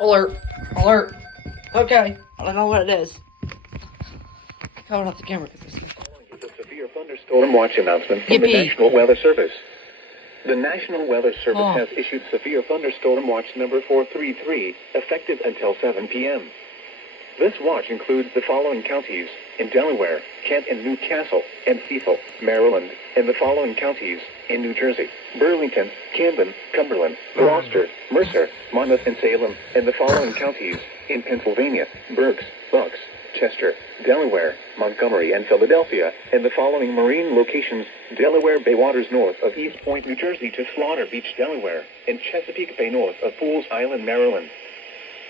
Alert. Alert. Okay. I don't know what it is. Turn off the camera. This is a severe thunderstorm watch announcement from the National Weather Service. The National Weather Service has issued severe thunderstorm watch number 433, effective until 7 p.m. This watch includes the following counties in Delaware, Kent and Newcastle, and Cecil, Maryland, and the following counties in New Jersey, Burlington, Camden, Cumberland, Gloucester, Mercer, Monmouth, and Salem, and the following counties in Pennsylvania, Berks, Bucks, Chester, Delaware, Montgomery, and Philadelphia, and the following marine locations: Delaware Bay waters north of East Point, New Jersey to Slaughter Beach, Delaware, and Chesapeake Bay north of Fools Island, Maryland.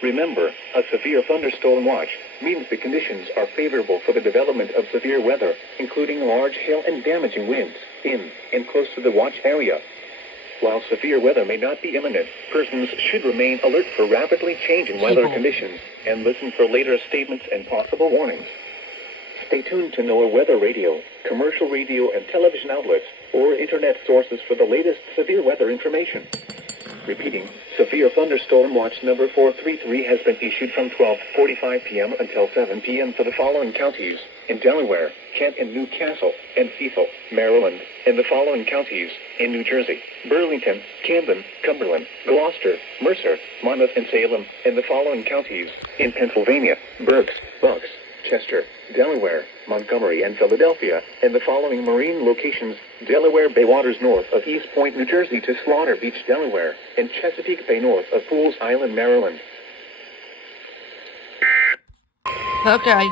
Remember, a severe thunderstorm watch means the conditions are favorable for the development of severe weather, including large hail and damaging winds in and close to the watch area. While severe weather may not be imminent, persons should remain alert for rapidly changing weather conditions and listen for later statements and possible warnings. Stay tuned to NOAA Weather Radio, commercial radio and television outlets, or internet sources for the latest severe weather information. Repeating, severe thunderstorm watch number 433 has been issued from 12:45 p.m. until 7 p.m. for the following counties in Delaware, Kent and Newcastle, and Cecil, Maryland, and the following counties in New Jersey: Burlington, Camden, Cumberland, Gloucester, Mercer, Monmouth, and Salem, and the following counties in Pennsylvania: Berks, Bucks, Chester, Delaware, Montgomery, and Philadelphia, and the following marine locations: Delaware Bay waters north of East Point, New Jersey to Slaughter Beach, Delaware, and Chesapeake Bay north of Fools Island, Maryland. Okay.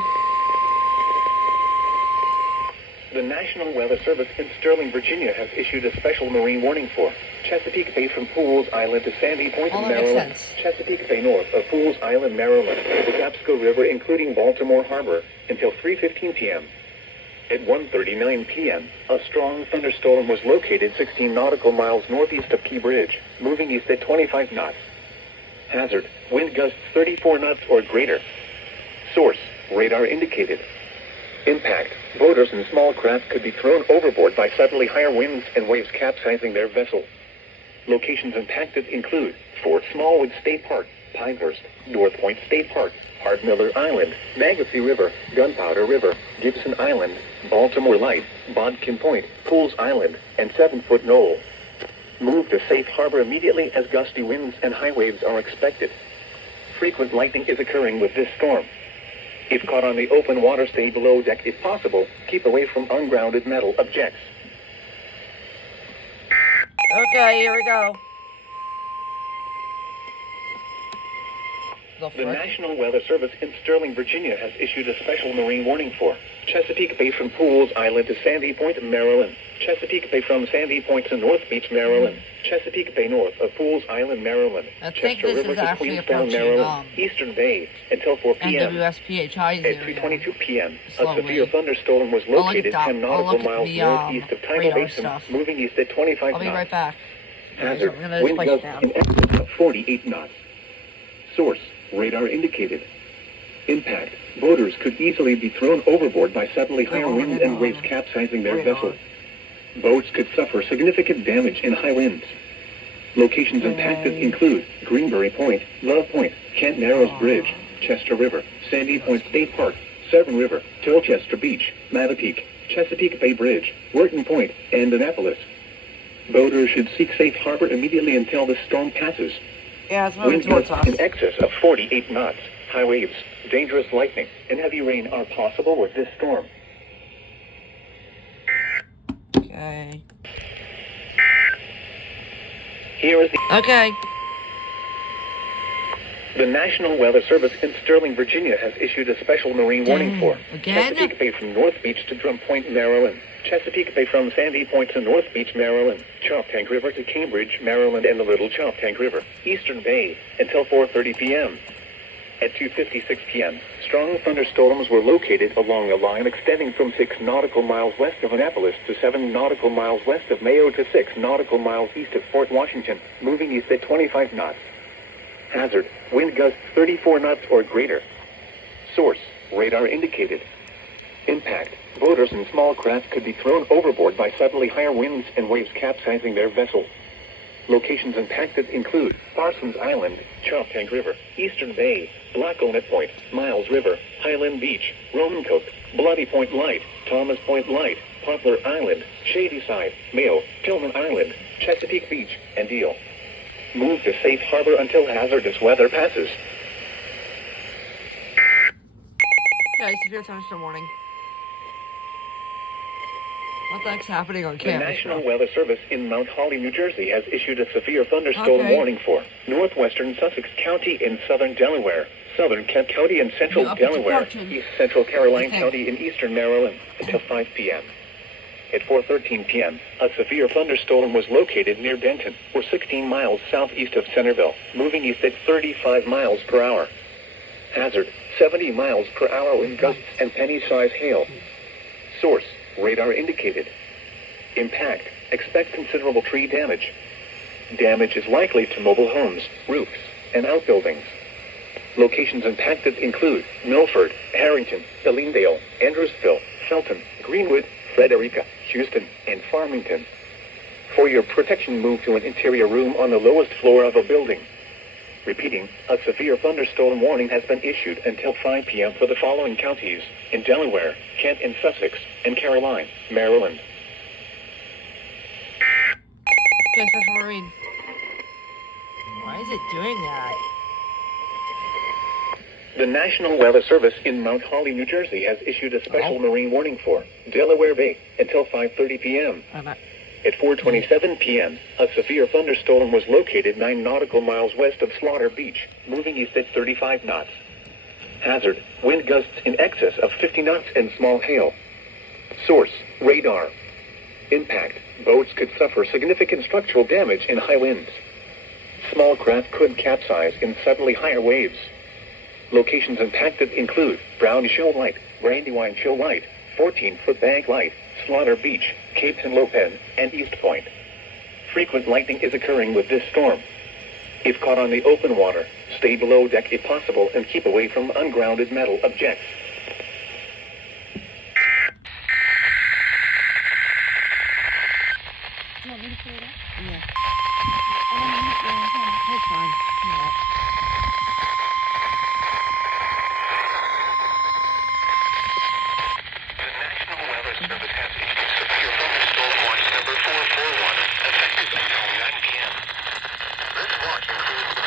The National Weather Service in Sterling, Virginia has issued a special marine warning for Chesapeake Bay from Fools Island to Sandy Point, Maryland, Chesapeake Bay north of Fools Island, Maryland, the Zapsco River including Baltimore Harbor until 3:15 p.m. At 1:39 p.m., a strong thunderstorm was located 16 nautical miles northeast of Key Bridge, moving east at 25 knots. Hazard, wind gusts 34 knots or greater. Source, radar indicated. Impact, boaters and small craft could be thrown overboard by suddenly higher winds and waves capsizing their vessel. Locations impacted include Fort Smallwood State Park, Pinehurst, North Point State Park, Hardmiller Island, Magacy River, Gunpowder River, Gibson Island, Baltimore Light, Bodkin Point, Fools Island, and 7-Foot Knoll. Move to safe harbor immediately as gusty winds and high waves are expected. Frequent lightning is occurring with this storm. If caught on the open water, stay below deck if possible. Keep away from ungrounded metal objects. Okay, here we go. The National Weather Service in Sterling, Virginia has issued a special marine warning for Chesapeake Bay from Fools Island to Sandy Point, Maryland, Chesapeake Bay from Sandy Point to North Beach, Maryland, Chesapeake Bay north of Fools Island, Maryland, Chester River to Queenstown, Maryland, Eastern Bay until 4 p.m. At 3:22 p.m., a severe thunderstorm was located 10 nautical miles northeast of Tidal Basin, moving east at 25 knots. I'll be right back. Hazard, wind gusts in excess of 48 knots. Source, radar indicated. Impact, boaters could easily be thrown overboard by suddenly higher winds and waves capsizing their vessel. Boats could suffer significant damage in high winds. Locations impacted include Greenberry Point, Love Point, Kent Narrows Bridge, Chester River, Sandy Point State Park, Severn River, Tilchester Beach, Mattapique, Chesapeake Bay Bridge, Wharton Point, and Annapolis. Boaters should seek safe harbor immediately until the storm passes. Yeah, it's moving towards us. In excess of 48 knots, high waves, dangerous lightning, and heavy rain are possible with this storm. Okay. Here is the... Okay. The National Weather Service in Sterling, Virginia has issued a special marine warning for Chesapeake Bay from North Beach to Drum Point, Maryland, Chesapeake Bay from Sandy Point to North Beach, Maryland, Choptank River to Cambridge, Maryland, and the Little Choptank River, Eastern Bay, until 4:30 p.m. At 2:56 p.m., strong thunderstorms were located along a line extending from 6 nautical miles west of Annapolis to 7 nautical miles west of Mayo to 6 nautical miles east of Fort Washington, moving east at 25 knots. Hazard, wind gusts 34 knots or greater. Source, radar indicated. Impact, boaters and small craft could be thrown overboard by suddenly higher winds and waves capsizing their vessel. Locations impacted include Parsons Island, Choptank River, Eastern Bay, Blackownet Point, Miles River, Highland Beach, Roman Coast, Bloody Point Light, Thomas Point Light, Poplar Island, Shadyside, Mayo, Tillman Island, Chesapeake Beach, and Deal. Move to safe harbor until hazardous weather passes. Okay, severe thunderstorm warning. What the heck's happening on campus? The National Weather Service in Mount Holly, New Jersey has issued a severe thunderstorm warning for northwestern Sussex County in southern Delaware, southern Kent County in central Delaware, east central Caroline County in eastern Maryland until 5 p.m. At 4:13 p.m., a severe thunderstorm was located near Denton, or 16 miles southeast of Centerville, moving east at 35 miles per hour. Hazard, 70 miles per hour wind gusts and penny-size hail. Source, radar indicated. Impact, expect considerable tree damage. Damage is likely to mobile homes, roofs, and outbuildings. Locations impacted include Milford, Harrington, Ellendale, Andrewsville, Felton, Greenwood, Frederica, Houston, and Farmington. For your protection, move to an interior room on the lowest floor of a building. Repeating, a severe thunderstorm warning has been issued until 5 p.m. for the following counties in Delaware, Kent and Sussex, and Caroline, Maryland. Okay, Special Marine. Why is it doing that? The National Weather Service in Mount Holly, New Jersey has issued a special marine warning for Delaware Bay until 5:30 p.m. At 4:27 p.m., a severe thunderstorm was located 9 nautical miles west of Slaughter Beach, moving east at 35 knots. Hazard, wind gusts in excess of 50 knots and small hail. Source, radar. Impact, boats could suffer significant structural damage in high winds. Small craft could capsize in suddenly higher waves. Locations impacted include Brown Shoal Light, Brandywine Shoal Light, 14-foot Bank Light, Slaughter Beach, Cape San Lopen, and East Point. Frequent lightning is occurring with this storm. If caught on the open water, stay below deck if possible and keep away from ungrounded metal objects. Do you want me to pull it up? Yeah. Yeah. It's fine. Yeah. The National Weather Service has issued severe thunderstorm watch number 441, effective until 9 p.m. This watch includes the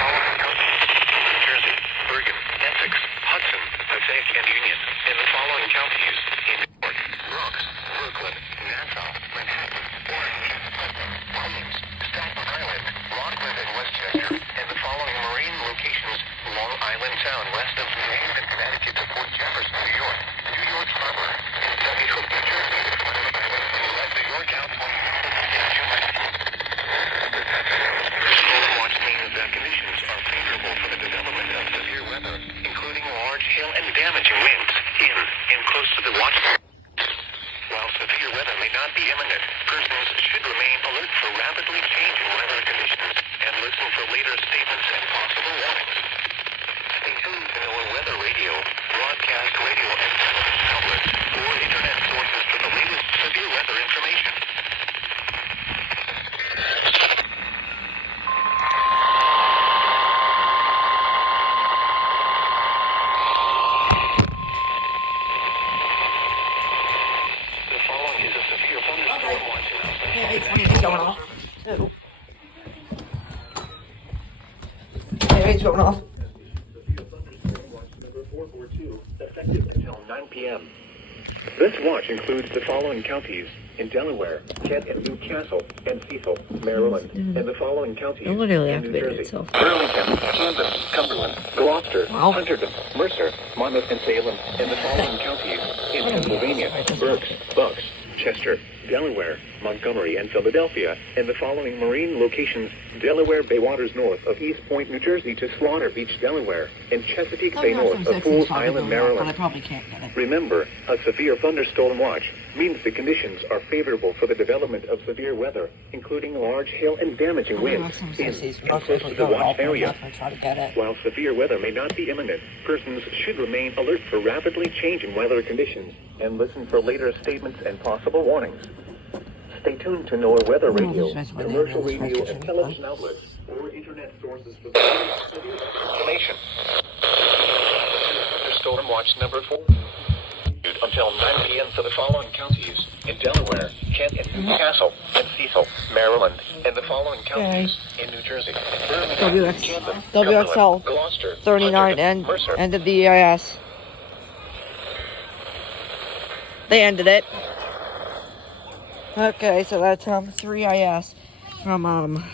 following counties: New Jersey, Bergen, Essex, Hudson, Passaic, and Union, and the following counties in York, Bronx, Brooklyn, Nassau, Manhattan, Orange, Queens, Staten Island, Rockland, and Westchester, and the following marine locations: Long Island Sound west of New Haven, Connecticut to Port Jefferson, New York, New York Harbor, and Sunny Hook, New Jersey to Florida Island, and let New York out 20 Storm watch means that conditions are favorable for the development of severe weather, including large hail and damaging winds in and close to the watch. While severe weather may not be imminent, persons should remain alert for rapidly changing weather conditions and listen for later statements and possible warnings. Stay tuned to our weather radio, broadcast radio, and television outlets or internet sources for the latest severe weather information. The following is a severe thunderstorm watch announcement. Yeah, it's going off. Ew. Yeah, it's going off. Effective until 9 p.m. This watch includes the following counties in Delaware, Kent and Newcastle, and Cecil, Maryland, and the following counties It literally in New activated Jersey: itself. Burlington, Camden, Cumberland, Gloucester, Wow. Hunterdon, Mercer, Monmouth, and Salem, and the following counties in Pennsylvania: Berks, Bucks, Chester, Delaware, Montgomery, and Philadelphia, and the following marine locations: Delaware Bay waters north of East Point, New Jersey to Slaughter Beach, Delaware, and Chesapeake Bay north of Fools Island, But I Maryland. probably can't get it. Remember, a severe thunderstorm watch means the conditions are favorable for the development of severe weather, including large hail and damaging winds in and close to the watch area. While severe weather may not be imminent, persons should remain alert for rapidly changing weather conditions and listen for later statements and possible warnings. Stay tuned to NOAA Weather Radio, this is my commercial name, radio, that's and my television outlets, or internet sources for the latest information. Storm watch number 4 until 9 p.m. for the following counties in Delaware, Kent and Newcastle, and Cecil, Maryland, and the following counties in New Jersey, Birmingham, Camden, WXL Cumberland, Gloucester, 39 Hunterdon, Mercer. and the EIS. They ended it. Okay, so that's 3IS from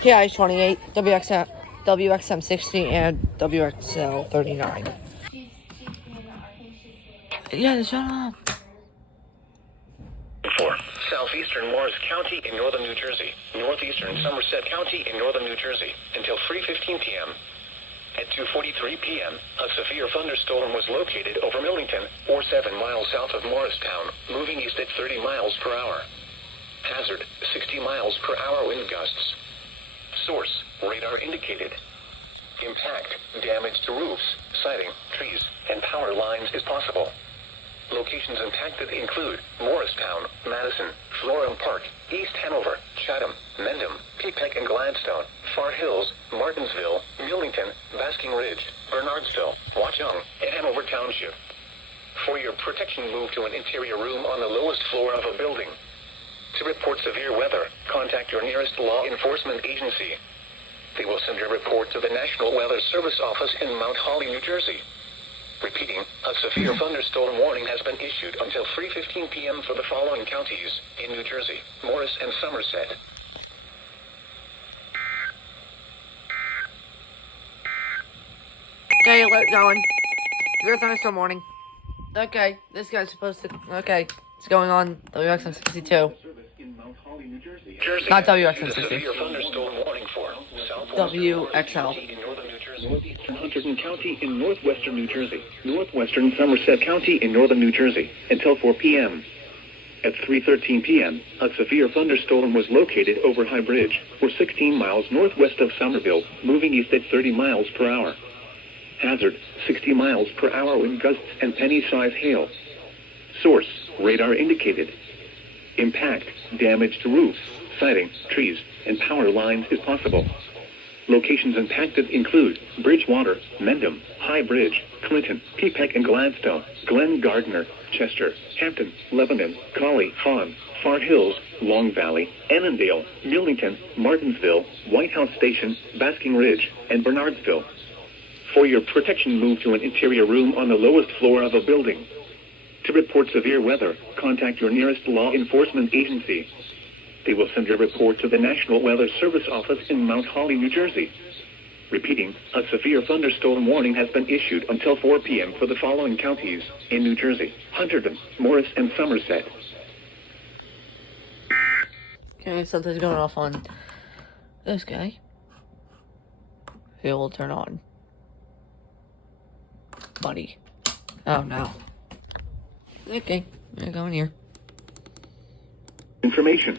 PIS 28, WXM 60, and WXL 39. Yeah, shut up. 4. Southeastern Morris County in northern New Jersey. Northeastern Somerset County in northern New Jersey until 3:15 p.m. At 2:43 p.m., a severe thunderstorm was located over Millington, or 7 miles south of Morristown, moving east at 30 miles per hour. Hazard, 60 miles per hour wind gusts. Source, radar indicated. Impact, damage to roofs, siding, trees, and power lines is possible. Locations impacted include Morristown, Madison, Florham Park, East Hanover, Chatham, Mendham, Peacock and Gladstone, Far Hills, Martinsville, Millington, Basking Ridge, Bernardsville, Watchung, and Hanover Township. For your protection, move to an interior room on the lowest floor of a building. To report severe weather, contact your nearest law enforcement agency. They will send your report to the National Weather Service office in Mount Holly, New Jersey. Repeating, a severe thunderstorm warning has been issued until 3:15 p.m. for the following counties in New Jersey, Morris and Somerset. Okay, alert going. Severe thunderstorm warning. Okay, this guy's supposed to. Okay, it's going on WXM 62. Jersey, Not WXM 60. severe thunderstorm warning for WXL. in northern New Jersey, northeastern Hunterdon County in northwestern New Jersey, northwestern Somerset County in northern New Jersey until 4 p.m. At 3:13 p.m., a severe thunderstorm was located over High Bridge, or 16 miles northwest of Somerville, moving east at 30 miles per hour. Hazard, 60 miles per hour wind gusts and penny-size hail. Source, radar indicated. Impact, damage to roofs, siding, trees, and power lines is possible. Locations impacted include Bridgewater, Mendham, High Bridge, Clinton, Peacock and Gladstone, Glen Gardner, Chester, Hampton, Lebanon, Collie, Fawn, Far Hills, Long Valley, Annandale, Millington, Martinsville, White House Station, Basking Ridge, and Bernardsville. For your protection, move to an interior room on the lowest floor of a building. To report severe weather, contact your nearest law enforcement agency. They will send your report to the National Weather Service office in Mount Holly, New Jersey. Repeating, a severe thunderstorm warning has been issued until 4 p.m. for the following counties in New Jersey: Hunterdon, Morris, and Somerset. Okay, something's going off on this guy. It will turn on. Buddy. Oh no. Okay, we're going here. Information.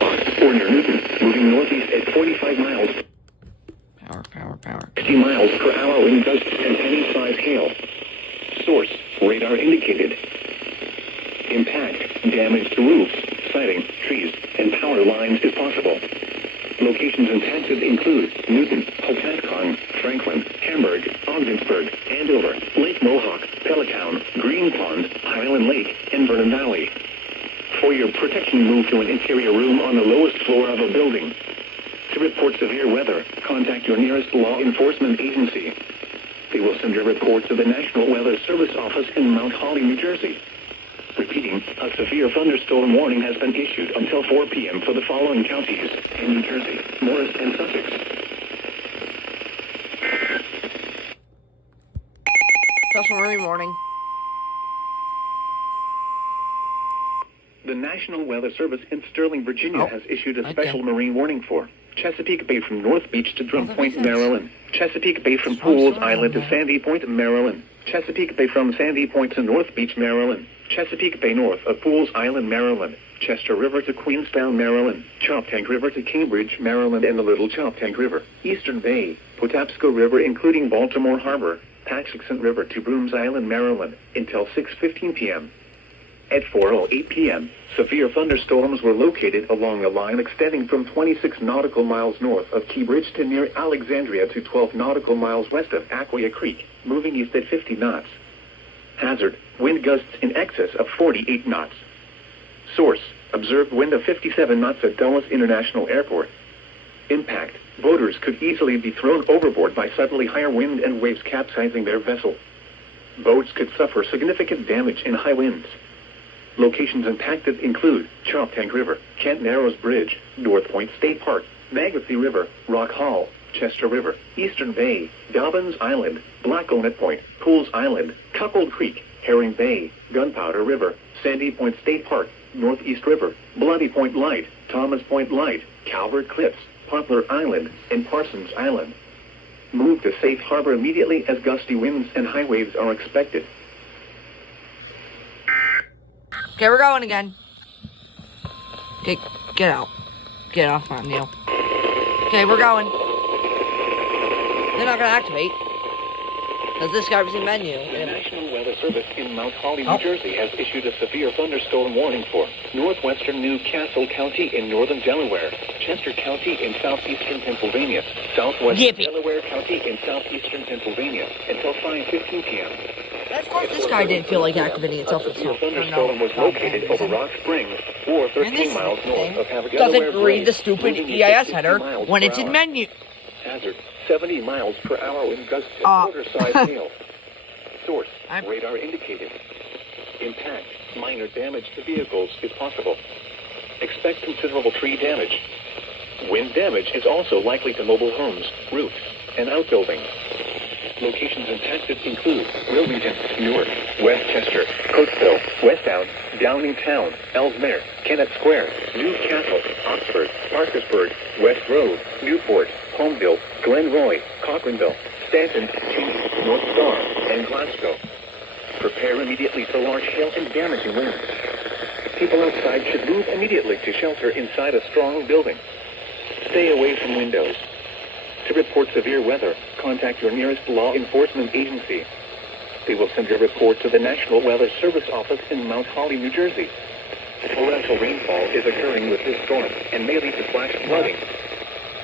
For near Newton, moving northeast at 45 miles. Power. 60 miles per hour wind gusts and penny-size hail. Source, radar indicated. Impact, damage to roofs, siding, trees, and power lines is possible. Locations impacted include Newton, Hopatcong, Franklin, Hamburg, Ogdensburg, Andover, Lake Mohawk, Pelican, Green Pond, Highland Lake, and Vernon Valley. For your protection, move to an interior room on the lowest floor of a building. To report severe weather, contact your nearest law enforcement agency. They will send your report to the National Weather Service office in Mount Holly, New Jersey. Repeating, a severe thunderstorm warning has been issued until 4 p.m. for the following counties in New Jersey, Morris, and Sussex. Special Marine warning. The National Weather Service in Sterling, Virginia has issued a special marine warning for Chesapeake Bay from North Beach to Drum Point, Maryland. Chesapeake Bay from Pools Island to Sandy Point, Maryland. Chesapeake Bay from Sandy Point to North Beach, Maryland. Chesapeake Bay north of Pools Island, Maryland. Chester River to Queenstown, Maryland. Choptank River to Cambridge, Maryland, and the Little Choptank River. Eastern Bay, Patapsco River, including Baltimore Harbor. Patuxent River to Brooms Island, Maryland, until 6:15 p.m. At 4:08 p.m., severe thunderstorms were located along a line extending from 26 nautical miles north of Key Bridge to near Alexandria to 12 nautical miles west of Aquia Creek, moving east at 50 knots. Hazard, wind gusts in excess of 48 knots. Source, observed wind of 57 knots at Dulles International Airport. Impact, boaters could easily be thrown overboard by suddenly higher wind and waves capsizing their vessel. Boats could suffer significant damage in high winds. Locations impacted include Choptank River, Kent Narrows Bridge, North Point State Park, Magacy River, Rock Hall, Chester River, Eastern Bay, Dobbins Island, Black Onet Point, Pools Island, Cuckold Creek, Herring Bay, Gunpowder River, Sandy Point State Park, Northeast River, Bloody Point Light, Thomas Point Light, Calvert Cliffs, Poplar Island, and Parsons Island. Move to safe harbor immediately as gusty winds and high waves are expected. Okay, we're going again. Okay, get out. Get off my Neil. Okay, we're going. They're not gonna activate. Because this guy's in menu. The National Weather Service in Mount Holly, New Jersey has issued a severe thunderstorm warning for northwestern Newcastle County in northern Delaware, Chester County in southeastern Pennsylvania, southwestern Delaware County in southeastern Pennsylvania until 5:15 p.m. Of course, this guy didn't feel like activating itself. A severe thunderstorm was located over Rock Springs, or 13 miles north of Delaware. Doesn't read the stupid EIS header when it's in menu. Hazard, 70 miles per hour wind gusts and quarter-size hail. Source, radar indicated. Impact, minor damage to vehicles is possible. Expect considerable tree damage. Wind damage is also likely to mobile homes, roofs, and outbuildings. Locations impacted include Wilmington, Newark, Westchester, Coatesville, Westtown, Downingtown, Ellesmere, Kennett Square, Newcastle, Oxford, Parkersburg, West Road, Newport, Homeville, Glenroy, Cochranville, Stanton, Cheney, North Star, and Glasgow. Prepare immediately for large hail and damaging winds. People outside should move immediately to shelter inside a strong building. Stay away from windows. To report severe weather, contact your nearest law enforcement agency. They will send your report to the National Weather Service office in Mount Holly, New Jersey. Torrential rainfall is occurring with this storm and may lead to flash flooding.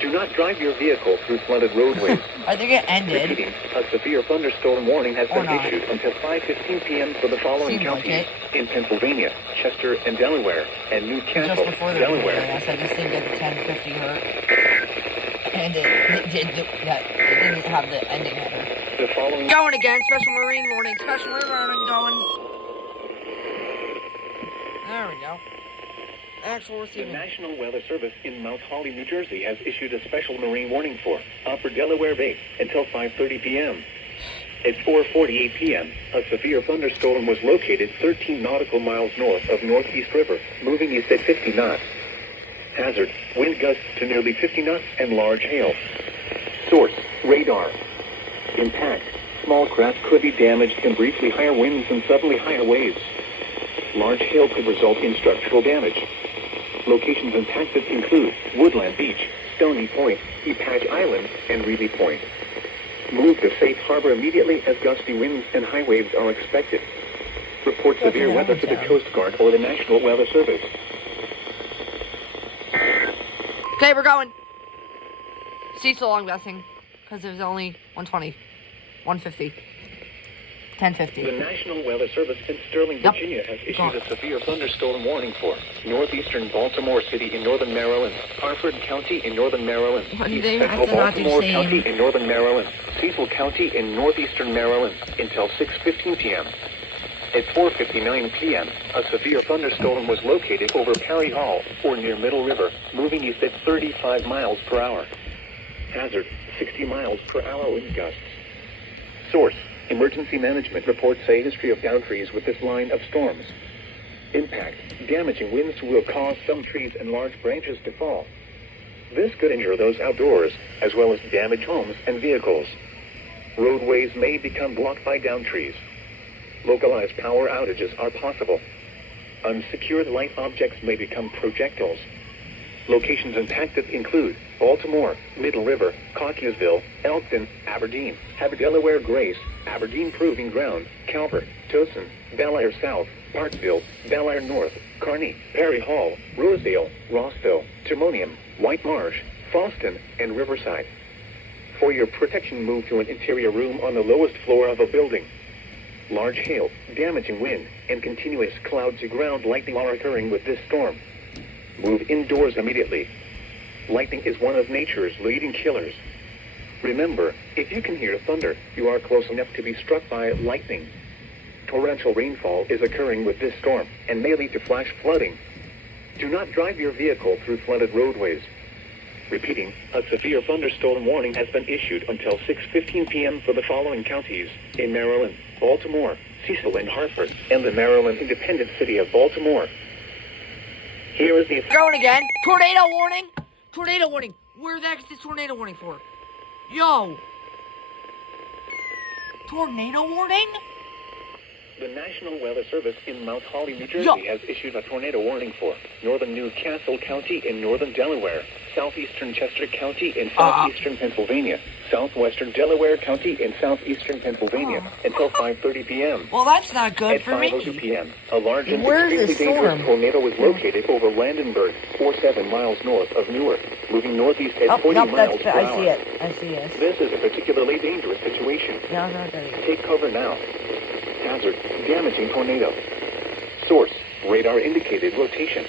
Do not drive your vehicle through flooded roadways. I think it ended. Repeating, a severe thunderstorm warning has been issued until 5:15 p.m. for the following counties in Pennsylvania, Chester, and Delaware, and Newcastle, Just before the Delaware. I said this thing gets 1050 hertz. And it did that. It didn't have the ending header. The following... Going again, special marine warning. Special marine warning going. There we go. Actual receiving. The National Weather Service in Mount Holly, New Jersey has issued a special marine warning for Upper Delaware Bay until 5:30 p.m. At 4:48 p.m., a severe thunderstorm was located 13 nautical miles north of Northeast River, moving east at 50 knots. Hazard, wind gusts to nearly 50 knots and large hail. Source, radar. Impact, small craft could be damaged in briefly higher winds and suddenly higher waves. Large hail could result in structural damage. Locations impacted include Woodland Beach, Stony Point, Epatch Island, and Reedy Point. Move to safe harbor immediately as gusty winds and high waves are expected. Report severe weather to the Coast Guard or the National Weather Service. Okay, we're going. Seats along guessing, because it was only 120, 150. 1050. The National Weather Service in Sterling, Virginia has issued a severe thunderstorm warning for northeastern Baltimore City in northern Maryland, Harford County in northern Maryland, East Central Baltimore County in northern Maryland, Cecil County in northeastern Maryland until 6:15 p.m. At 4:59 p.m., a severe thunderstorm was located over Perry Hall or near Middle River, moving east at 35 miles per hour. Hazard, 60 miles per hour wind gusts. Source, Emergency Management reports a history of downed trees with this line of storms. Impact, damaging winds will cause some trees and large branches to fall. This could injure those outdoors, as well as damage homes and vehicles. Roadways may become blocked by downed trees. Localized power outages are possible. Unsecured light objects may become projectiles. Locations impacted include Baltimore, Middle River, Cockeysville, Elkton, Aberdeen, Delaware Grace, Aberdeen Proving Ground, Calvert, Towson, Bel Air South, Parkville, Bel Air North, Kearney, Perry Hall, Rosedale, Rossville, Timonium, White Marsh, Fallston, and Riverside. For your protection, move to an interior room on the lowest floor of a building. Large hail, damaging wind, and continuous cloud-to-ground lightning are occurring with this storm. Move indoors immediately. Lightning is one of nature's leading killers. Remember, if you can hear thunder, you are close enough to be struck by lightning. Torrential rainfall is occurring with this storm and may lead to flash flooding. Do not drive your vehicle through flooded roadways. Repeating, a severe thunderstorm warning has been issued until 6:15 p.m. for the following counties in Maryland, Baltimore, Cecil, and Hartford, and the Maryland independent city of Baltimore. Here is the... Going again. Tornado warning. Tornado warning. Where the heck is this tornado warning for? Yo. Tornado warning? The National Weather Service in Mount Holly, New Jersey has issued a tornado warning for northern Newcastle County in northern Delaware, southeastern Chester County in southeastern Pennsylvania, southwestern Delaware County in southeastern Pennsylvania until 5:30 p.m. Well, that's not good for me. At 5:02 p.m., a large and Where's extremely this dangerous storm? tornado was located over Landenberg, 47 miles north of Newark, moving northeast at 20 miles per hour. I see it. I see it. This is a particularly dangerous situation. No, not that. Take cover now. Hazard, damaging tornado. Source, radar indicated rotation.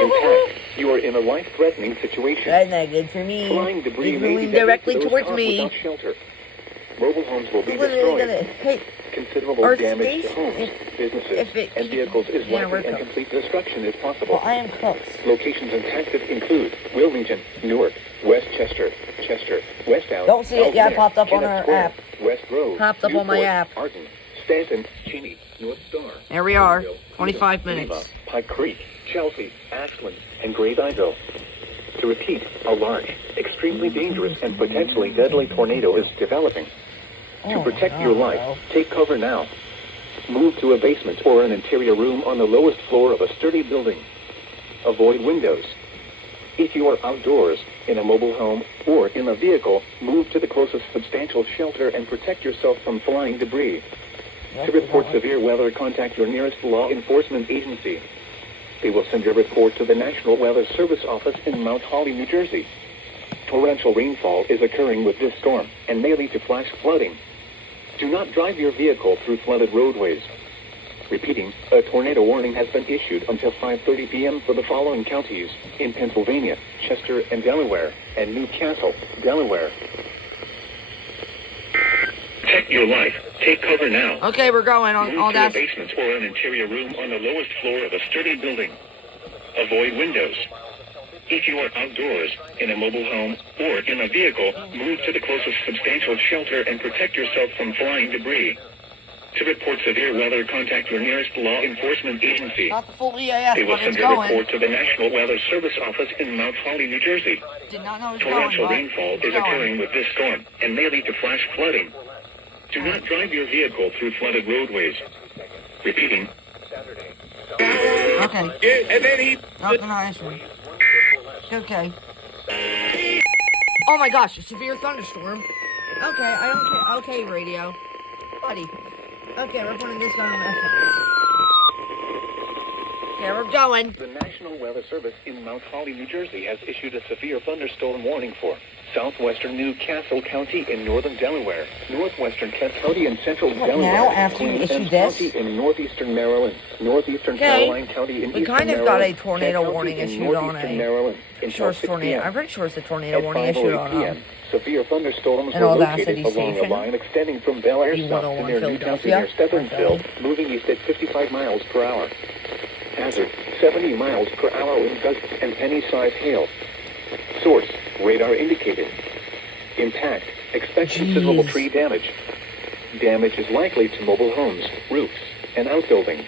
Impact, you are in a life-threatening situation. That's not good for me. Flying debris It's may be moving directly those towards caught me. without shelter. Mobile homes will be What are they destroyed. Hey, Considerable our damage to station, homes, businesses, and vehicles is Yeah, likely, we're and close. complete destruction is possible. well, I am close. Locations impacted include Wilmington, Newark, Westchester, Chester, West Allen, Don't see it yet, Ellesmere, popped up on Kennett our Square, app. West Grove, Popped up on my Newport, app. Arden, Stanton, Cheney, North Star. There we are. Greenville, 25 Lima, minutes. Pike Creek, Chelsea, Ashland, and Great Ivo. To repeat, a large, extremely dangerous, and potentially deadly tornado is developing. To protect your life, take cover now. Move to a basement or an interior room on the lowest floor of a sturdy building. Avoid windows. If you are outdoors, in a mobile home, or in a vehicle, move to the closest substantial shelter and protect yourself from flying debris. To report severe weather, contact your nearest law enforcement agency. They will send your report to the National Weather Service office in Mount Holly, New Jersey. Torrential rainfall is occurring with this storm and may lead to flash flooding. Do not drive your vehicle through flooded roadways. Repeating, a tornado warning has been issued until 5:30 p.m. for the following counties in Pennsylvania, Chester and Delaware, and Newcastle, Delaware. Protect your life. Take cover now. Okay, we're going on all Move to that. a basement or an interior room on the lowest floor of a sturdy building. Avoid windows. If you are outdoors, in a mobile home, or in a vehicle, move to the closest substantial shelter and protect yourself from flying debris. To report severe weather, contact your nearest law enforcement agency. Not the full EAS, They will but send it's your going. report to the National Weather Service office in Mount Holly, New Jersey. Did not know it was going, Torrential but rainfall it's is going. occurring with this storm and may lead to flash flooding. Do not drive your vehicle through flooded roadways. Repeating. Okay. And then he... No, they're not answering. Okay. Oh my gosh, a severe thunderstorm. Okay, I don't care. Okay, radio. Buddy. Okay, we're putting this on FM. Okay, we're going. The National Weather Service in Mount Holly, New Jersey has issued a severe thunderstorm warning for southwestern Newcastle County in northern Delaware, northwestern Kent County in central What, Delaware, now, after you Queens issue this? County in northeastern Maryland, northeastern Okay. Caroline County in We eastern kind of Maryland, got a tornado Kent County warning in issued on northeastern a... Maryland until Sure, it's 6 tornado. p.m. I'm pretty sure it's a tornado At warning issued 5:08 on p.m., severe thunderstorms an were Audacity located along a station. line extending from Bel Air south to E101 near Newtown to Philadelphia. near Stephenville, moving east at 55 miles per hour. Hazard, 70 miles per hour with gusts and penny-sized hail. Source, radar indicated. Impact, expect considerable tree damage. Damage is likely to mobile homes, roofs, and outbuildings.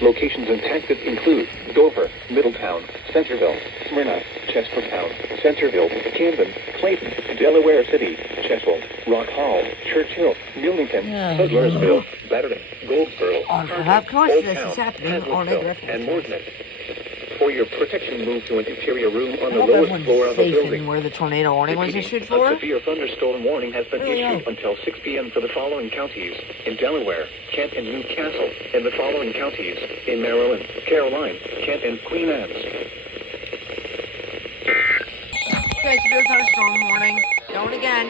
Locations impacted include Dover, Middletown, Centerville, Smyrna, Chestertown, Centerville, Camden, Clayton, Delaware City, Chesel, Rock Hall, Churchill, Millington, Sudlersville, Battery, Goldsboro, How close Old this Town, is happening on a Haslettsville, direct and Mordant. For your protection, move to an interior room on I the hope lowest everyone's floor of the safe building. in where the tornado warning was issued A for. severe thunderstorm warning has been Really issued until 6 p.m. for the following counties: in Delaware, Kent and Newcastle, and the following counties: in Maryland, Caroline, Kent, and Queen Anne's. Okay, severe thunderstorm warning. Going again.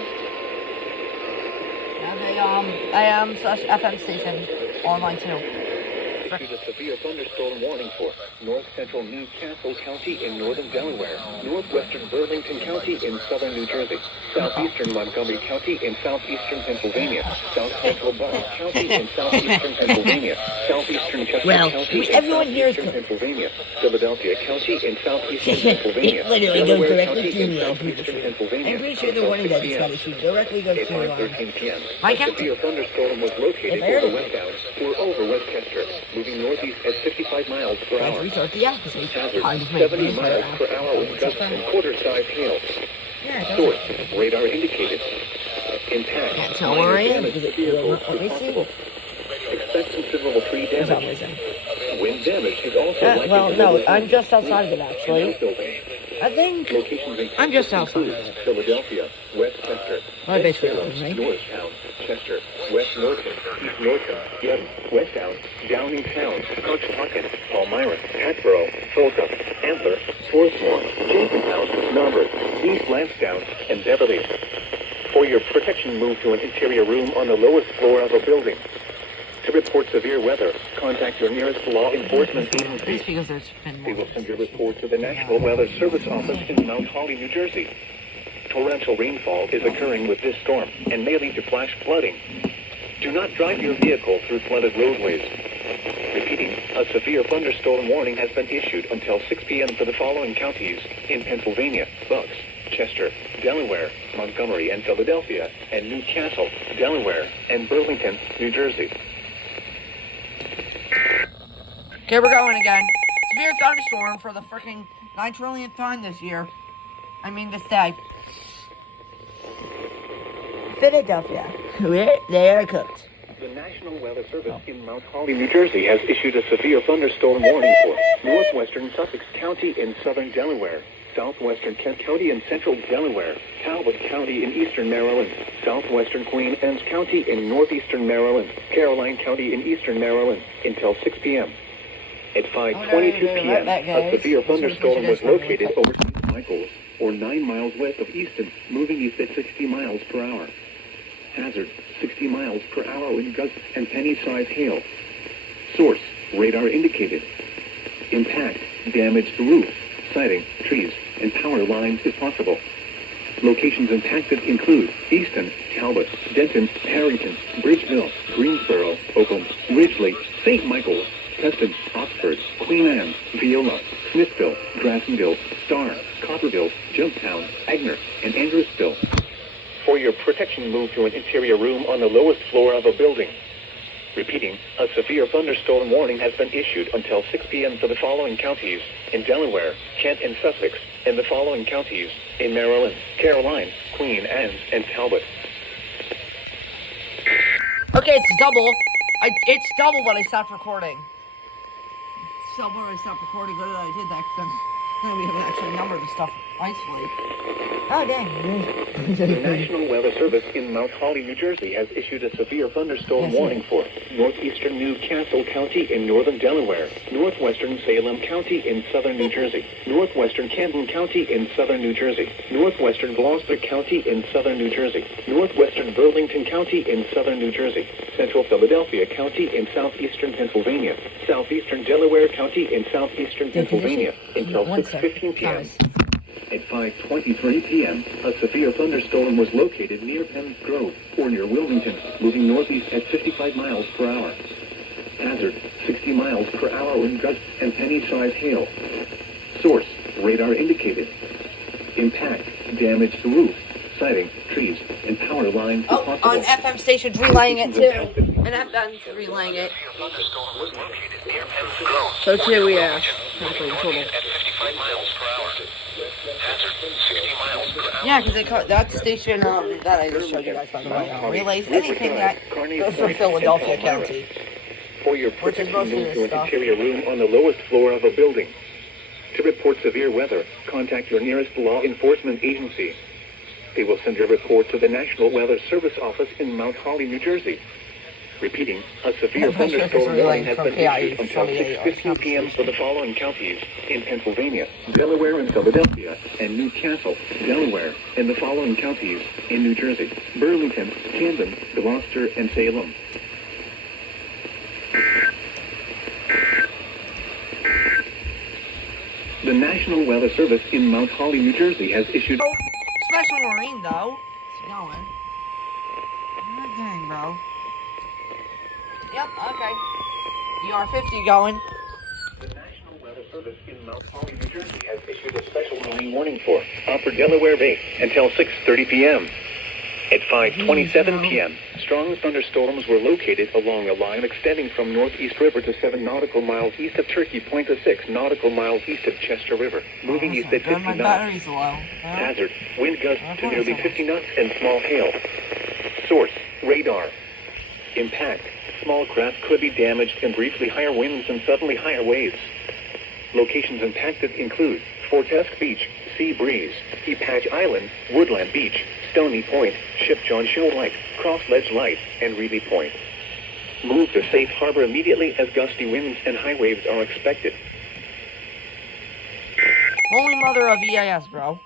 Now they AM/FM station online too. Issued a severe thunderstorm warning for north central Newcastle County in northern Delaware, northwestern Burlington County in southern New Jersey, southeastern Montgomery County in southeastern Pennsylvania, south central Bucks County in southeastern Pennsylvania, southeastern Chester County in southeastern Pennsylvania, Philadelphia County in southeastern Pennsylvania, Delaware County in southeastern Pennsylvania. I'm pretty sure the warning that just got issued directly goes At to 5:13 p.m., My a county. severe thunderstorm was located over West Downs or over West Chester, moving northeast at 55 miles per hour. Restart the app because Hazard I just made 70 miles per hour with gusts and quarter-size hail. Source, radar indicated. Impact. Can't tell where I am because Vehicles let me is see. possible. Expect considerable tree For some damage. reason. Wind damage is also likely. Well, to no, result I'm in just outside of it actually. outbuildings. I think Locations in I'm just include outside. Philadelphia, West Chester, I basically Salem, live, right? Norristown, Chester, West Norton, East Norton, Yedden, West Down, Downingtown, Conshohocken, Palmyra, Hatboro, Folsom, Antler, Swarthmore, Jenkintown, Narberth, East Lansdowne, and Beverly. For your protection, move to an interior room on the lowest floor of a building. To report severe weather, contact your nearest law enforcement it's agency. because there's been They more. will send your report to the National Weather Service office in Mount Holly, New Jersey. Torrential rainfall is occurring with this storm and may lead to flash flooding. Do not drive your vehicle through flooded roadways. Repeating, a severe thunderstorm warning has been issued until 6 p.m. for the following counties: in Pennsylvania, Bucks, Chester, Delaware, Montgomery and Philadelphia, and Newcastle, Delaware, and Burlington, New Jersey. Okay, we're going again. Severe thunderstorm for the freaking 9 trillionth time this year. I mean this day. Philadelphia, where they are cooked. The National Weather Service in Mount Holly, New Jersey has issued a severe thunderstorm warning for northwestern Sussex County in southern Delaware, southwestern Kent County in central Delaware, Talbot County in eastern Maryland, southwestern Queen Anne's County in northeastern Maryland, Caroline County in eastern Maryland until 6 p.m. At 5:22 p.m., a severe thunderstorm was located over St. Michael, or 9 miles west of Easton, moving east at 60 miles per hour. Hazard, 60 miles per hour wind gusts and penny-sized hail. Source, radar indicated. Impact, damaged roof, siding, trees, and power lines is possible. Locations impacted include Easton, Talbot, Denton, Harrington, Bridgeville, Greensboro, Oakland, Ridgely, St. Michael, Preston, Oxford, Queen Anne, Viola, Smithville, Graftonville, Star, Copperville, Jumptown, Agner, and Andrewsville. For your protection, move to an interior room on the lowest floor of a building. Repeating, a severe thunderstorm warning has been issued until 6 p.m. for the following counties: in Delaware, Kent, and Sussex, and the following counties: in Maryland, Caroline, Queen Anne, and Talbot. Okay, it's double. It's double, but I stopped recording. It's double, but I stopped recording. Good that I did that, because then we haven't actually numbered the stuff nicely. Oh, dang. The National Weather Service in Mount Holly, New Jersey has issued a severe thunderstorm warning for northeastern Newcastle County in northern Delaware, northwestern Salem County in southern New Jersey, northwestern Camden County in southern New Jersey, northwestern Gloucester County in southern New Jersey, northwestern Burlington County in southern New Jersey, central Philadelphia County in southeastern Pennsylvania, southeastern Delaware County in southeastern Pennsylvania until 6:15 p.m. At 5:23 p.m., a severe thunderstorm was located near Penns Grove, or near Wilmington, moving northeast at 55 miles per hour. Hazard, 60 miles per hour wind gusts and penny-sized hail. Source, radar indicated. Impact, damaged roof, siding, trees, and power lines is possible. On FM stations relaying it too. And FM's relaying it. So too, yeah. Actually, total. Yeah, because that station that I just showed you guys, by the way, relays anything that goes from Philadelphia County. For your Which is protection, most of move this to an stuff. interior room on the lowest floor of a building. To report severe weather, contact your nearest law enforcement agency. They will send your report to the National Weather Service office in Mount Holly, New Jersey. Repeating, a severe thunderstorm warning has been issued until 6:15 p.m. for the following counties in Pennsylvania, Delaware and Philadelphia, and New Castle, Delaware, and the following counties in New Jersey, Burlington, Camden, Gloucester, and Salem. The National Weather Service in Mount Holly, New Jersey has issued... Special Marine, though. It's going. God dang, bro. Yep, okay. ER-50 going. The National Weather Service in Mount Holly, New Jersey has issued a special marine warning for Upper Delaware Bay until 6:30 p.m. At 5:27 p.m., strong thunderstorms were located along a line extending from Northeast River to 7 nautical miles east of Turkey Point to 6 nautical miles east of Chester River, moving east at 50 knots. Hazard, wind gusts to nearly 50 knots and small hail. Source, radar. Impact, small craft could be damaged and briefly higher winds and suddenly higher waves. Locations impacted include Fortesk Beach, Sea Breeze, Patch Island, Woodland Beach, Stony Point, Ship John Shoal Light, Cross Ledge Light, and Reedy Point. Move to safe harbor immediately as gusty winds and high waves are expected. Holy mother of EIS, bro.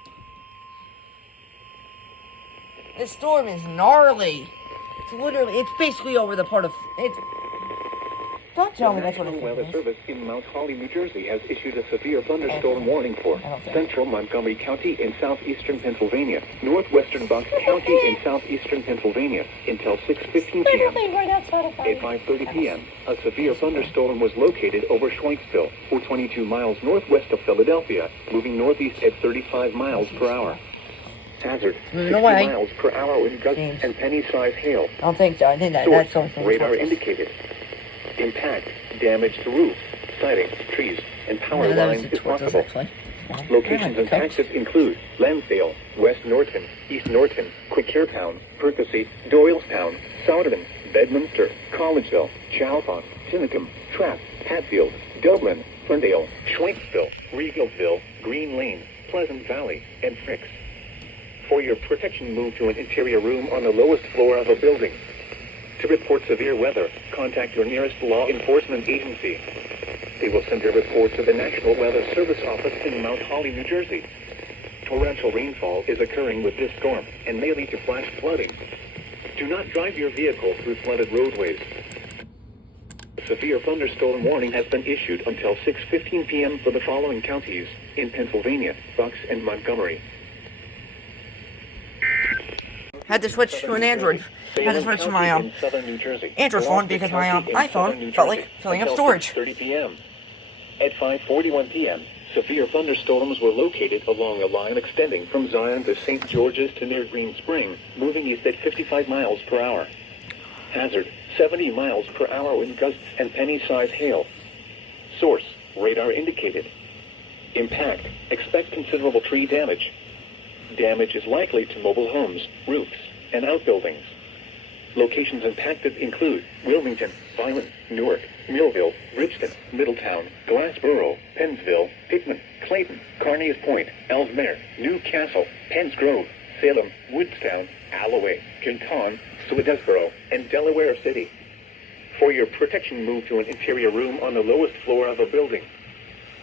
This storm is gnarly. It's literally, it's basically over the part of, it's... Don't tell me that's what The it's National Weather Service in Mount Holly, New Jersey has issued a severe thunderstorm warning for central Montgomery County in southeastern Pennsylvania, northwestern Bucks County in southeastern Pennsylvania until 6:15 p.m. At 5:30 p.m., a severe thunderstorm was located over Schwenksville, or 22 miles northwest of Philadelphia, moving northeast at 35 miles per hour. Hazard, 60 miles per hour with gusts and penny-sized hail. I don't think so. I think that's something. Radar indicated. Impact, damage to roofs, siding, trees, and power lines is possible. Locations impacted include Lansdale, West Norton, East Norton, Quakertown, Percy, Doylestown, Souderton, Bedminster, Collegeville, Chalfont, Tinicum, Trapp, Hatfield, Dublin, Ferndale, Schwenksville, Regalville, Green Lane, Pleasant Valley, and Fricks. For your protection, move to an interior room on the lowest floor of a building. To report severe weather, contact your nearest law enforcement agency. They will send your report to the National Weather Service office in Mount Holly, New Jersey. Torrential rainfall is occurring with this storm and may lead to flash flooding. Do not drive your vehicle through flooded roadways. A severe thunderstorm warning has been issued until 6:15 p.m. for the following counties in Pennsylvania, Bucks, and Montgomery. Had to switch to an Android. Had to switch to my Android phone because my iPhone felt like filling up storage. 30 p.m. At 5:41 p.m., severe thunderstorms were located along a line extending from Zion to St. George's to near Green Spring, moving east at 55 miles per hour. Hazard, 70 miles per hour wind gusts and penny-sized hail. Source, radar indicated. Impact, expect considerable tree damage. Damage is likely to mobile homes, roofs, and outbuildings. Locations impacted include Wilmington, Violent, Newark, Millville, Bridgeton, Middletown, Glassboro, Pennsville, Pickman, Clayton, Carneys Point, Ellesmere, New Castle, Penns Grove, Salem, Woodstown, Alloway, Canton, Swedesboro, and Delaware City. For your protection, move to an interior room on the lowest floor of a building.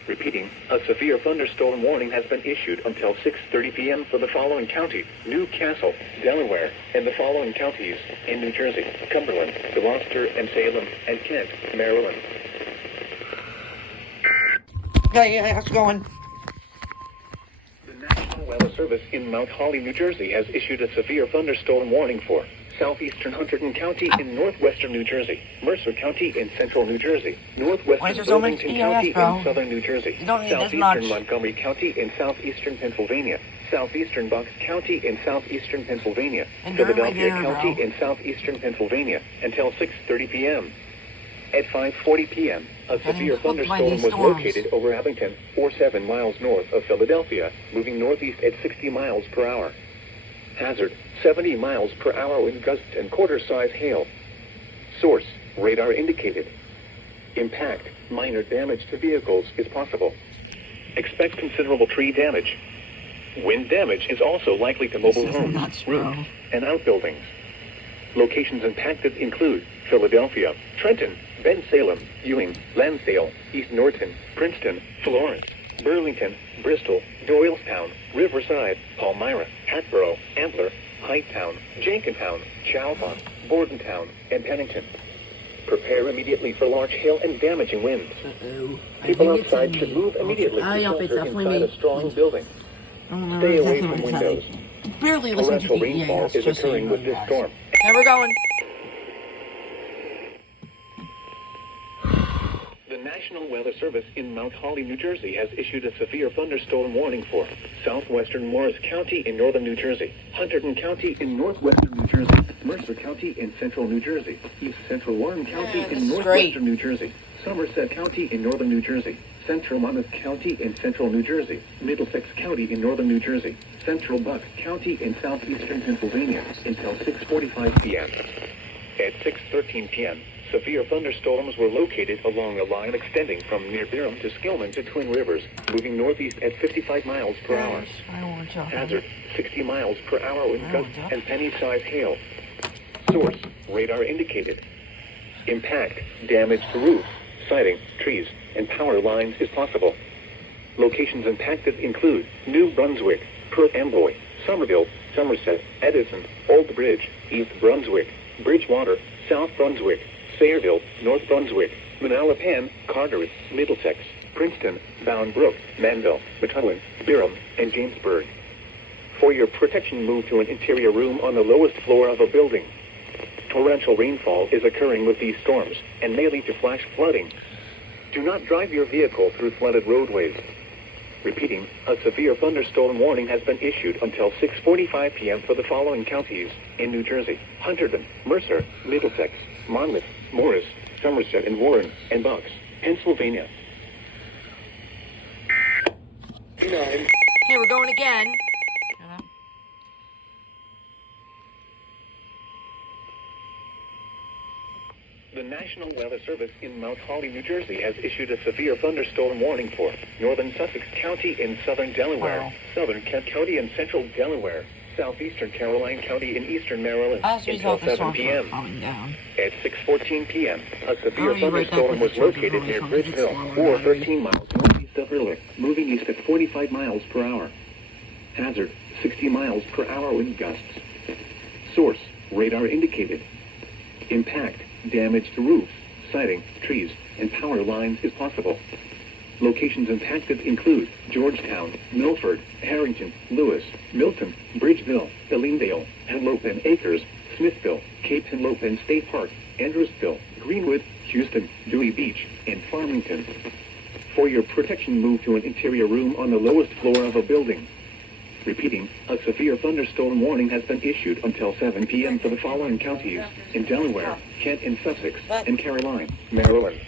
Repeating, a severe thunderstorm warning has been issued until 6:30 p.m. for the following counties: New Castle, Delaware, and the following counties in New Jersey: Cumberland, Gloucester, and Salem, and Kent, Maryland. Okay, yeah, how's it going? The National Weather Service in Mount Holly, New Jersey has issued a severe thunderstorm warning for southeastern Hunterdon County in northwestern New Jersey, Mercer County in central New Jersey, northwestern Burlington County in southern New Jersey, southeastern Montgomery County in southeastern Pennsylvania, southeastern Bucks County in southeastern Pennsylvania, Philadelphia County in southeastern Pennsylvania, until 6:30 p.m. At 5:40 p.m., a severe thunderstorm was located over Abington, or 7 miles north of Philadelphia, moving northeast at 60 miles per hour. Hazard, 70 miles per hour wind gusts and quarter-size hail. Source, radar indicated. Impact, minor damage to vehicles is possible. Expect considerable tree damage. Wind damage is also likely to mobile This is homes, nuts, bro. roofs, and outbuildings. Locations impacted include Philadelphia, Trenton, Bensalem, Ewing, Lansdale, East Norton, Princeton, Florence, Burlington, Bristol, Doylestown, Riverside, Palmyra, Hatboro, Antler, Highttown, Jenkintown, Chalfont, Bordentown, and Pennington. Prepare immediately for large hail and damaging winds. Uh-oh. People outside should move immediately to Yup, it's shelter definitely inside me. a strong building. I don't know Stay away exactly from what it's windows. saying. Barely listen to Torrential the rainfall EAS, is just so you occurring know, with this guys. storm. Okay, we're going. The National Weather Service in Mount Holly, New Jersey has issued a severe thunderstorm warning for southwestern Morris County in northern New Jersey, Hunterdon County in northwestern New Jersey, Mercer County in central New Jersey, East Central Warren County this in is northwestern great. New Jersey, Somerset County in northern New Jersey, Central Monmouth County in central New Jersey, Middlesex County in northern New Jersey, Central Bucks County in southeastern Pennsylvania until 6:45 p.m. At 6:13 p.m., severe thunderstorms were located along a line extending from near Byram to Skillman to Twin Rivers, moving northeast at 55 miles per hour. Guys, I don't want to talk. Hazard, 60 miles per hour with I gusts don't and penny-sized hail. Source, radar indicated. Impact, damage to roofs, siding, trees, and power lines is possible. Locations impacted include New Brunswick, Perth Amboy, Somerville, Somerset, Edison, Old Bridge, East Brunswick, Bridgewater, South Brunswick, Sayreville, North Brunswick, Manalapan, Carteret, Middlesex, Princeton, Bound Brook, Manville, Methuen, Byram, and Jamesburg. For your protection, move to an interior room on the lowest floor of a building. Torrential rainfall is occurring with these storms and may lead to flash flooding. Do not drive your vehicle through flooded roadways. Repeating, a severe thunderstorm warning has been issued until 6:45 p.m. for the following counties in New Jersey: Hunterdon, Mercer, Middlesex, Monmouth, Morris, Somerset, and Warren, and Bucks, Pennsylvania. 9. Okay, we're going again. The National Weather Service in Mount Holly, New Jersey has issued a severe thunderstorm warning for northern Sussex County in southern Delaware, Wow. southern Kent County in central Delaware, southeastern Caroline County in eastern Maryland As a until result, the 7 storms p.m. are calming down. At 6:14 p.m., a severe I'll be right back thunderstorm with was the children located really near from Bridgeville, Kids Slower 13 miles northeast of Ehrlich, moving east at 45 miles per hour. Hazard, 60 miles per hour wind gusts. Source, radar indicated. Impact, damage to roofs, siding, trees, and power lines is possible. Locations impacted include Georgetown, Milford, Harrington, Lewis, Milton, Bridgeville, Ellendale, Henlopen Acres, Smithville, Cape Henlopen State Park, Andrewsville, Greenwood, Houston, Dewey Beach, and Farmington. For your protection, move to an interior room on the lowest floor of a building. Repeating, a severe thunderstorm warning has been issued until 7 p.m. for the following counties in Delaware, Kent and Sussex, and Caroline, Maryland.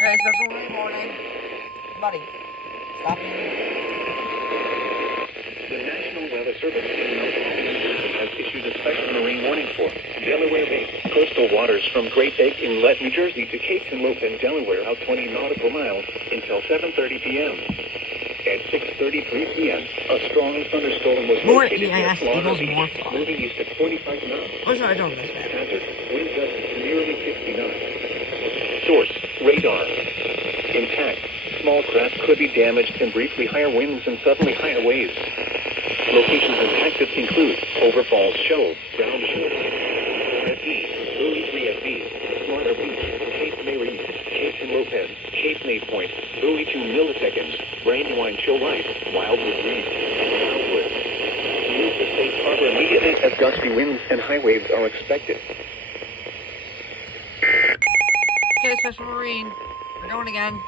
Okay, special warning. Buddy, stop. The National Weather Service in Mount Holly, New Jersey has issued a special marine warning for Delaware Bay, coastal waters from Great Egg Inlet, New Jersey to Cape Henlopen, Delaware, out 20 nautical miles until 7:30 p.m. At 6:33 p.m., a strong thunderstorm was More located near EIS Florida equals Beach, more fun. moving east at 45 knots. What's I doing this, man? Hazard, wind gusts nearly 50 knots. Source, radar. Impact, small craft could be damaged and briefly higher winds and suddenly higher waves. Locations impacted include Overfalls Shoal, Brown Shoal, FE, Buoy 3FE, Slaughter Beach, Cape Mary, Cape Henlopen, Cape May Point, Buoy 2 milliseconds, Brandywine Shoal Light, Wildwood Green, and Wildwood. Move to safe harbor immediately as gusty winds and high waves are expected. Okay, special marine. We're going again.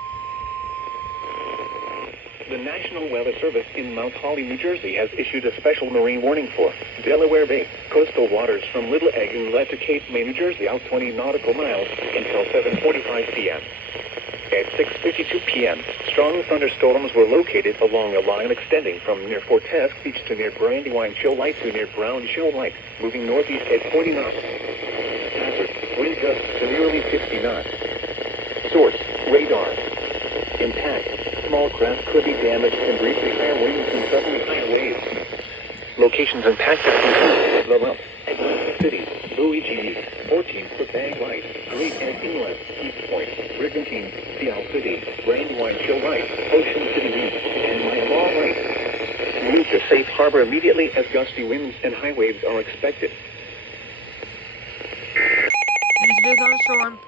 The National Weather Service in Mount Holly, New Jersey has issued a special marine warning for Delaware Bay, coastal waters from Little Egg Inlet to Cape May, New Jersey, out 20 nautical miles until 7:45 p.m. At 6:52 p.m., strong thunderstorms were located along a line extending from near Fortesque Beach to near Brandywine Shoal Light to near Brown Shoal Light, moving northeast at 40 knots. Hazard, wind gusts to nearly 50 knots. Source, radar. intact. Small craft could be damaged and briefly higher winds and suddenly higher waves. Locations impacted include Laurel, Atlantic City, Louis G. 14-foot bag light, Great Egg Inlet, East Point, Brigantine, Seattle City, Brandywine Chill right, Ocean City Reef, and my law right. Move to safe harbor immediately as gusty winds and high waves are expected. There's a big thunderstorm.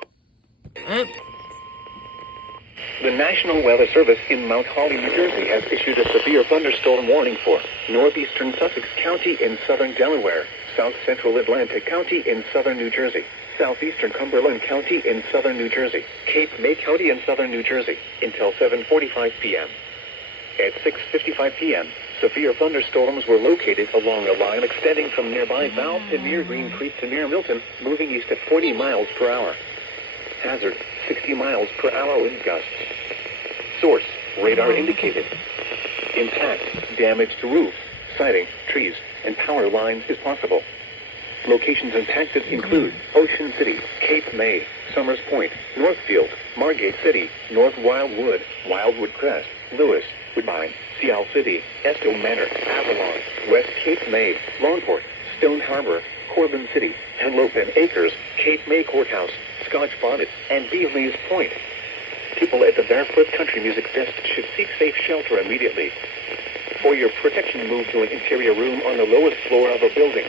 The National Weather Service in Mount Holly, New Jersey has issued a severe thunderstorm warning for northeastern Sussex County in southern Delaware, south central Atlantic County in southern New Jersey, southeastern Cumberland County in southern New Jersey, Cape May County in southern New Jersey, until 7:45 p.m. At 6:55 p.m., severe thunderstorms were located along a line extending from nearby Valve to near Green Creek to near Milton, moving east at 40 miles per hour. Hazard, 60 miles per hour wind gusts. Source, radar indicated. Impact, damage to roofs, siding, trees, and power lines is possible. Locations impacted include Ocean City, Cape May, Summers Point, Northfield, Margate City, North Wildwood, Wildwood Crest, Lewis, Woodbine, Seattle City, Esto Manor, Avalon, West Cape May, Longport, Stone Harbor, Corbin City, Henlope and Acres, Cape May Courthouse, Scotch Bonnet, and Beasley's Point. People at the Barefoot Country Music Fest should seek safe shelter immediately. For your protection, move to an interior room on the lowest floor of a building.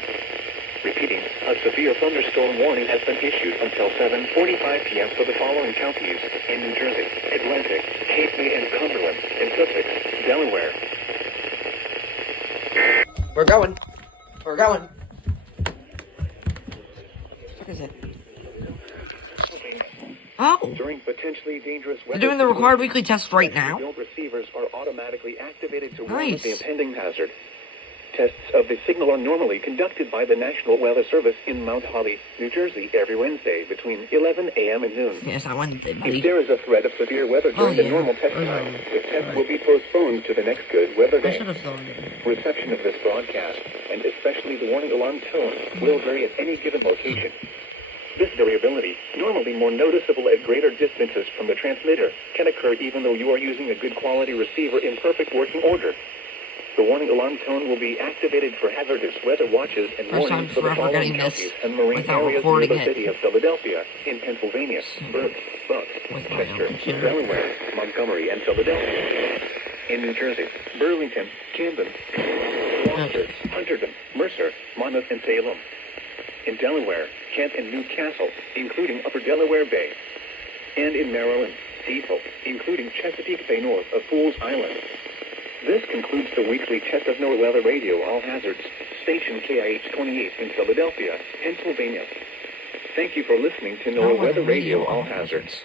Repeating, a severe thunderstorm warning has been issued until 7:45 p.m. for the following counties in New Jersey, Atlantic, Cape May and Cumberland, and Sussex, Delaware. We're going. We're going. What is it? Oh. During potentially dangerous weather, They're doing the required weekly test right now. Field receivers are automatically activated to warn of Nice. the impending hazard. Tests of the signal are normally conducted by the National Weather Service in Mount Holly, New Jersey, every Wednesday between 11 a.m. and noon. Yes, I Wednesday, buddy. If there is a threat of severe weather during the normal test time, the test will be postponed to the next good weather I day. should have thought of it. Reception of this broadcast, and especially the warning alarm tone, will vary at any given location. This variability, normally more noticeable at greater distances from the transmitter, can occur even though you are using a good quality receiver in perfect working order. The warning alarm tone will be activated for hazardous weather watches and First time warnings for the forever following getting this counties and marine without areas near recording the it. city of Philadelphia, in Pennsylvania, Burke, Bucks, With my own Chester, computer. Delaware, Montgomery, and Philadelphia. In New Jersey, Burlington, Camden, Gloucester, Hunterdon, Mercer, Monmouth, and Salem. In Delaware, Kent and Newcastle, including Upper Delaware Bay. And in Maryland, Cecil, including Chesapeake Bay north of Fool's Island. This concludes the weekly Test of NOAA Weather Radio All Hazards, station KIH 28 in Philadelphia, Pennsylvania. Thank you for listening to NOAA Weather Radio All Hazards.